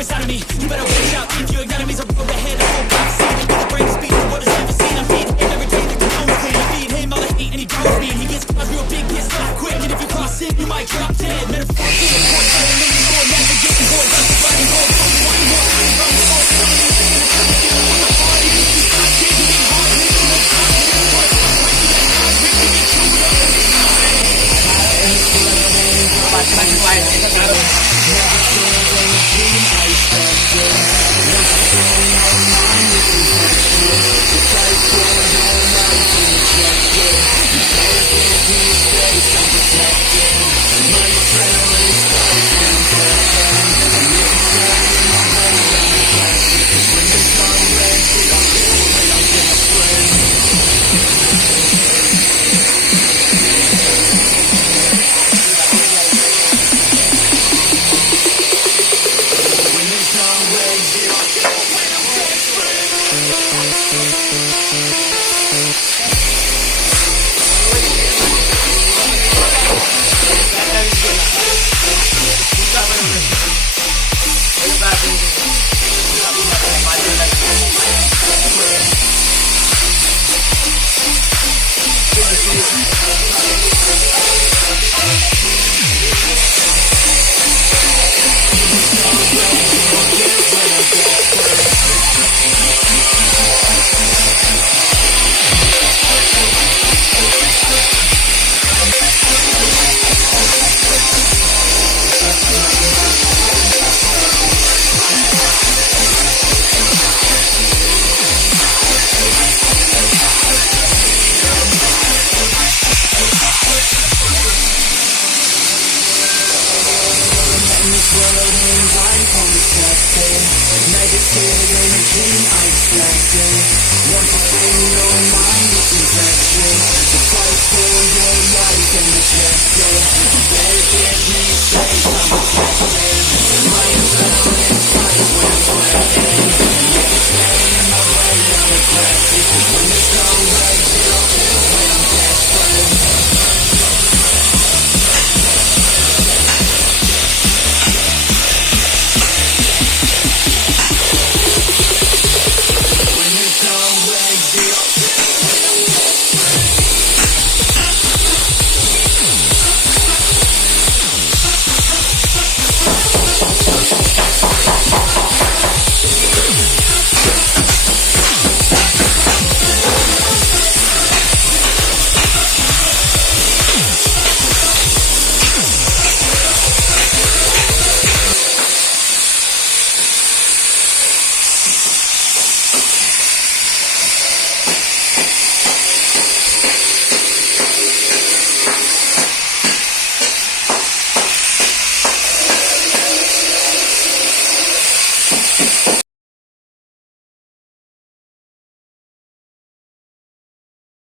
inside of me. You better watch out if your enemy's a road ahead. I won't box in with the brain speed. The world has never seen. I feed him every day like the phone's clean. I feed him all the hate and he drops me. And he gets cause real big, gets off quick. And if you cross him, you might drop dead. Metaphorically, of course, I'm living more, navigating more, just fighting more, only one more. I'm from the soul, I'm living in the time, feeling what my heart is. You stop taking me hard, living no time, living for it. I'm breaking that time, breaking it true, up in this time.